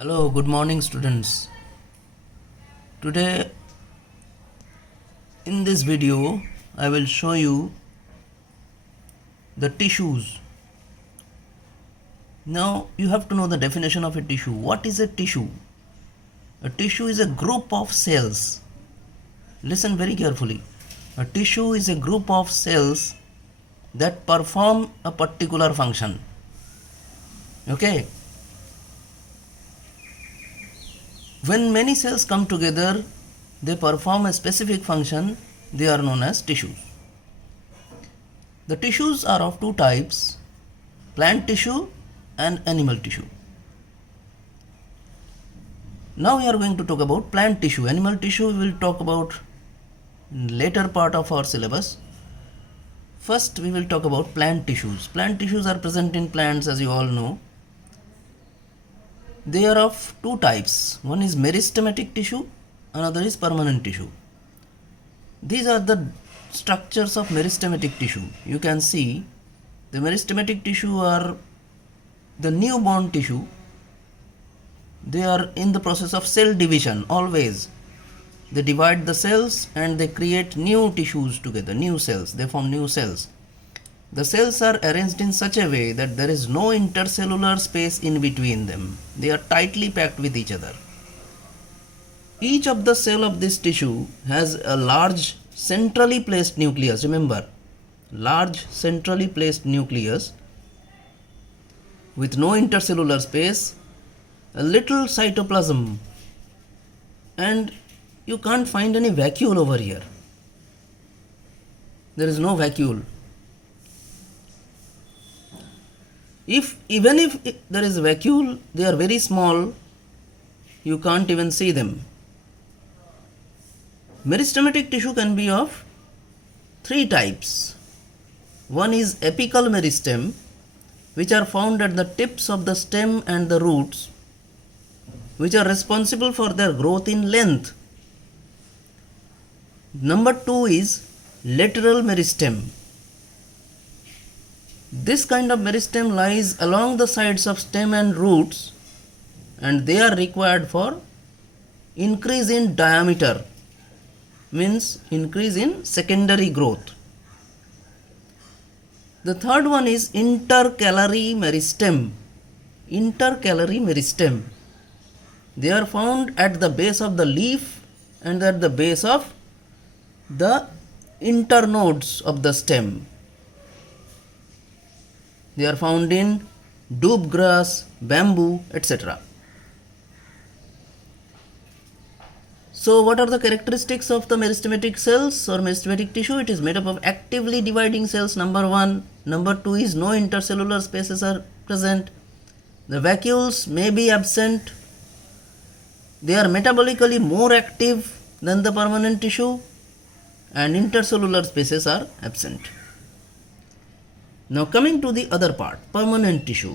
Hello, good morning, students. Today, in this video, I will show you the tissues. Now, you have to know the definition of a tissue. What is a tissue? A tissue is a group of cells. Listen very carefully. A tissue is a group of cells that perform a particular function. Okay? When many cells come together, they perform a specific function. They are known as tissues. The tissues are of two types: plant tissue and animal tissue. Now we are going to talk about plant tissue. Animal tissue we will talk about in later part of our syllabus. First we will talk about plant tissues. Plant tissues are present in plants, as you all know. They are of two types. One is meristematic tissue, another is permanent tissue. These are the structures of meristematic tissue. You can see the meristematic tissue are the newborn tissue. They are in the process of cell division always. They divide the cells and they create new tissues together, new cells. They form new cells. The cells are arranged in such a way that there is no intercellular space in between them. They are tightly packed with each other. Each of the cell of this tissue has a large centrally placed nucleus. Remember, large centrally placed nucleus with no intercellular space, a little cytoplasm, and you can't find any vacuole over here. There is no vacuole. Even if there is a vacuole, they are very small, you can't even see them. Meristematic tissue can be of three types. One is apical meristem, which are found at the tips of the stem and the roots, which are responsible for their growth in length. Number two is lateral meristem. This kind of meristem lies along the sides of stem and roots, and they are required for increase in diameter, means increase in secondary growth. The third one is intercalary meristem. Intercalary meristem. They are found at the base of the leaf and at the base of the internodes of the stem. They are found in doob grass, bamboo, etc. So, what are the characteristics of the meristematic cells or meristematic tissue? It is made up of actively dividing cells, number one. Number two is no intercellular spaces are present. The vacuoles may be absent. They are metabolically more active than the permanent tissue, and intercellular spaces are absent. Now coming to the other part, permanent tissue.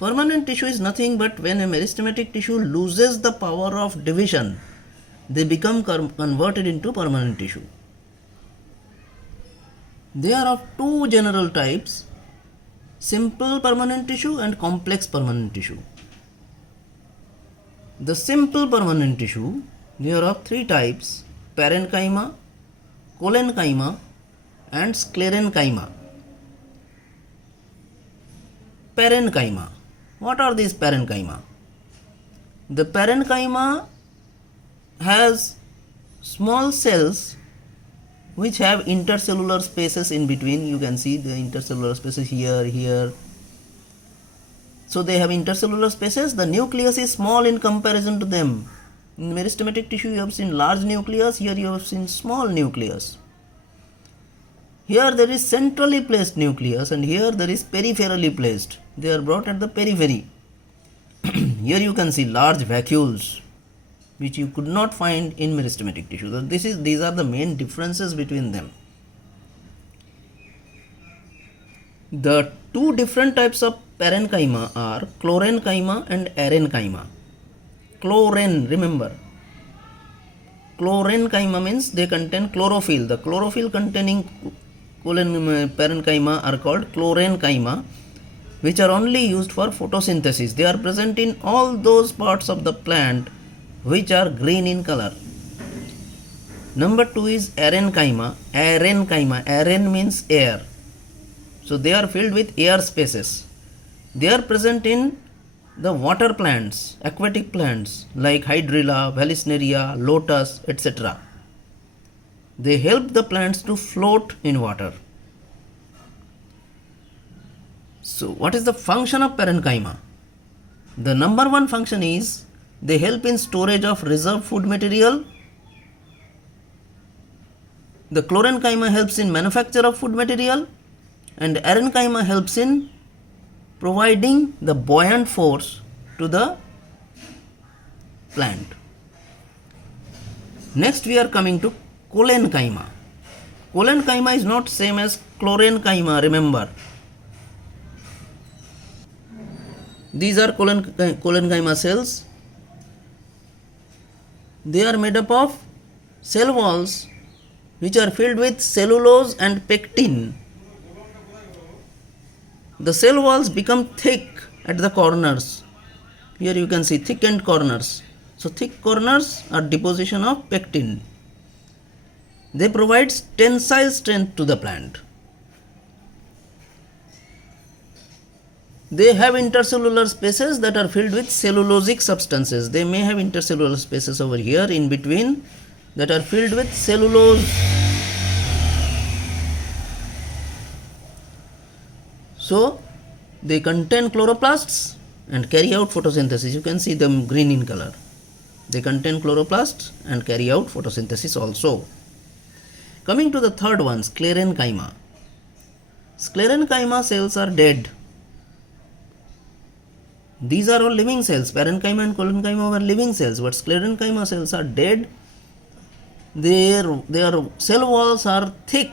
Permanent tissue is nothing but when a meristematic tissue loses the power of division, they become converted into permanent tissue. They are of two general types: simple permanent tissue and complex permanent tissue. The simple permanent tissue, they are of three types: parenchyma, collenchyma, and sclerenchyma. Parenchyma. What are these parenchyma? The parenchyma has small cells which have intercellular spaces in between. You can see the intercellular spaces here. So they have intercellular spaces. The nucleus is small in comparison to them. In meristematic tissue you have seen large nucleus, here you have seen small nucleus. Here there is centrally placed nucleus and here there is peripherally placed. They are brought at the periphery. Here you can see large vacuoles which you could not find in meristematic tissue. So these are the main differences between them. The two different types of parenchyma are chlorenchyma and arenchyma. Chlorene, remember. Chlorenchyma means they contain chlorophyll. The chlorophyll containing parenchyma are called chlorenchyma, which are only used for photosynthesis. They are present in all those parts of the plant which are green in color. Number 2 is arenchyma. Aren means air. So they are filled with air spaces. They are present in the water plants, aquatic plants like Hydrilla, Vallisneria, Lotus, etc. They help the plants to float in water. So what is the function of parenchyma? The number one function is they help in storage of reserve food material. The chlorenchyma helps in manufacture of food material, and arenchyma helps in providing the buoyant force to the plant. Next we are coming to cholenchyma. Cholenchyma is not same as chlorenchyma, remember. These are cholenchyma cells. They are made up of cell walls which are filled with cellulose and pectin. The cell walls become thick at the corners. Here you can see thickened corners. So thick corners are deposition of pectin. They provide tensile strength to the plant. They have intercellular spaces that are filled with cellulosic substances. They may have intercellular spaces over here in between that are filled with cellulose. So they contain chloroplasts and carry out photosynthesis. You can see them green in color. They contain chloroplasts and carry out photosynthesis also. Coming to the third one, sclerenchyma. Sclerenchyma cells are dead. These are all living cells. Parenchyma and cholenchyma were living cells, but sclerenchyma cells are dead. Their cell walls are thick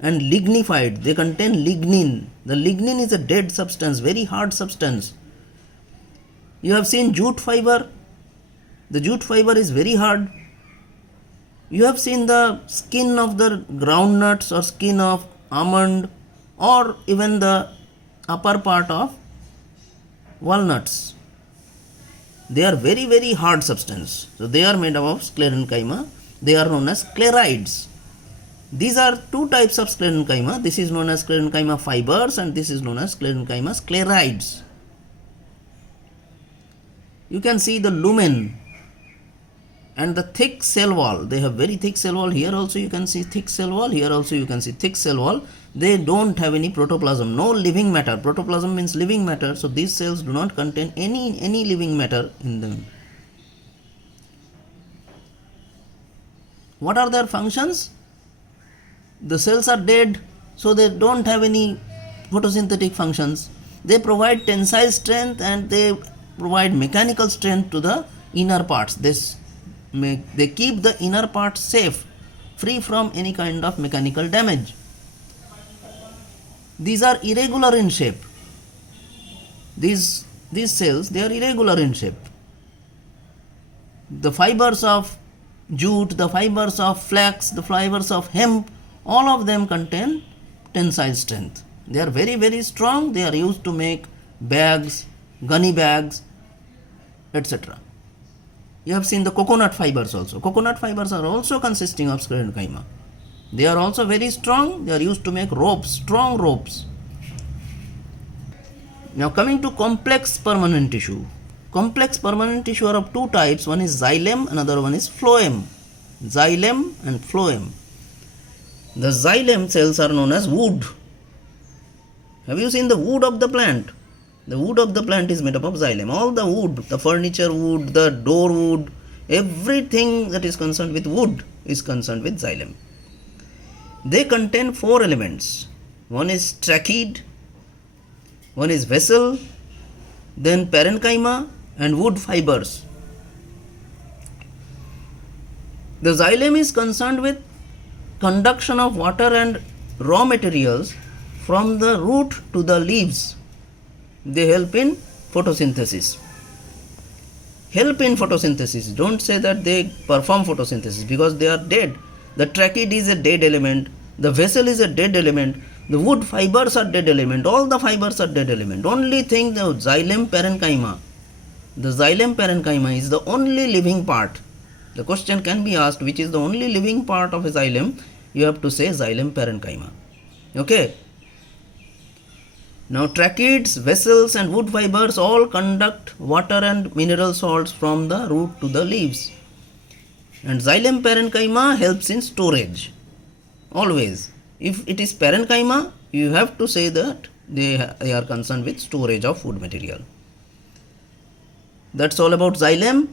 and lignified. They contain lignin. The lignin is a dead substance, very hard substance. You have seen jute fiber. The jute fiber is very hard. You have seen the skin of the groundnuts or skin of almond or even the upper part of walnuts. They are very, very hard substance. So they are made up of sclerenchyma. They are known as sclerides. These are two types of sclerenchyma. This is known as sclerenchyma fibers and this is known as sclerenchyma sclerides. You can see the lumen and the thick cell wall. They have very thick cell wall. Here also you can see thick cell wall. Here also you can see thick cell wall. They don't have any protoplasm, no living matter. Protoplasm means living matter. So these cells do not contain any living matter in them. What are their functions? The cells are dead, so they don't have any photosynthetic functions. They provide tensile strength and they provide mechanical strength to the inner parts. They keep the inner parts safe, free from any kind of mechanical damage. These are irregular in shape. These cells, they are irregular in shape. The fibers of jute, the fibers of flax, the fibers of hemp, all of them contain tensile strength. They are very, very strong. They are used to make bags, gunny bags, etc. You have seen the coconut fibers also. Coconut fibers are also consisting of sclerenchyma. They are also very strong. They are used to make ropes, strong ropes. Now coming to complex permanent tissue. Complex permanent tissue are of two types. One is xylem, another one is phloem. Xylem and phloem. The xylem cells are known as wood. Have you seen the wood of the plant? The wood of the plant is made up of xylem. All the wood, the furniture wood, the door wood, everything that is concerned with wood is concerned with xylem. They contain four elements. One is trachea, one is vessel, then parenchyma and wood fibers. The xylem is concerned with conduction of water and raw materials from the root to the leaves. They help in photosynthesis. Help in photosynthesis. Don't say that they perform photosynthesis because they are dead. The trachea is a dead element. The vessel is a dead element. The wood fibers are dead element. All the fibers are dead element. Only thing the xylem parenchyma. The xylem parenchyma is the only living part. The question can be asked, which is the only living part of a xylem? You have to say xylem parenchyma. Okay. Now tracheids, vessels and wood fibers all conduct water and mineral salts from the root to the leaves. And xylem parenchyma helps in storage. Always. If it is parenchyma, you have to say that they are concerned with storage of food material. That's all about xylem.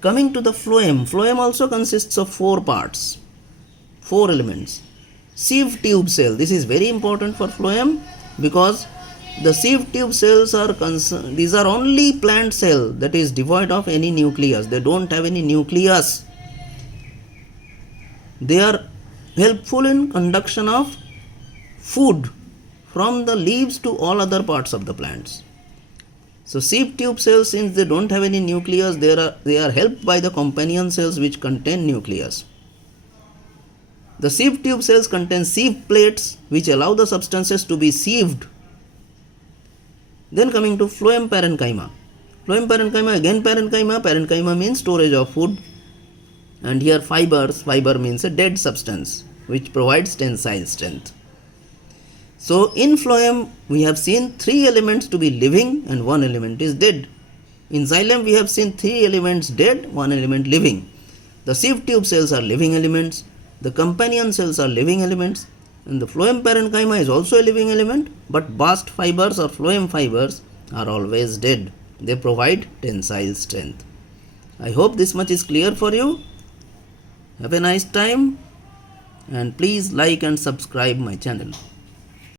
Coming to the phloem. Phloem also consists of 4 parts, 4 elements. Sieve tube cell. This is very important for phloem because the sieve tube cells are these are only plant cell that is devoid of any nucleus. They don't have any nucleus. They are helpful in conduction of food from the leaves to all other parts of the plants. So sieve tube cells, since they don't have any nucleus, they are helped by the companion cells which contain nucleus. The sieve tube cells contain sieve plates which allow the substances to be sieved. Then coming to phloem parenchyma. Phloem parenchyma, again parenchyma. Parenchyma means storage of food. And here fibers. Fiber means a dead substance which provides tensile strength. So in phloem we have seen 3 elements to be living and 1 element is dead. In xylem we have seen 3 elements dead, 1 element living. The sieve tube cells are living elements. The companion cells are living elements. And the phloem parenchyma is also a living element, but bast fibers or phloem fibers are always dead. They provide tensile strength. I hope this much is clear for you. Have a nice time and please like and subscribe my channel.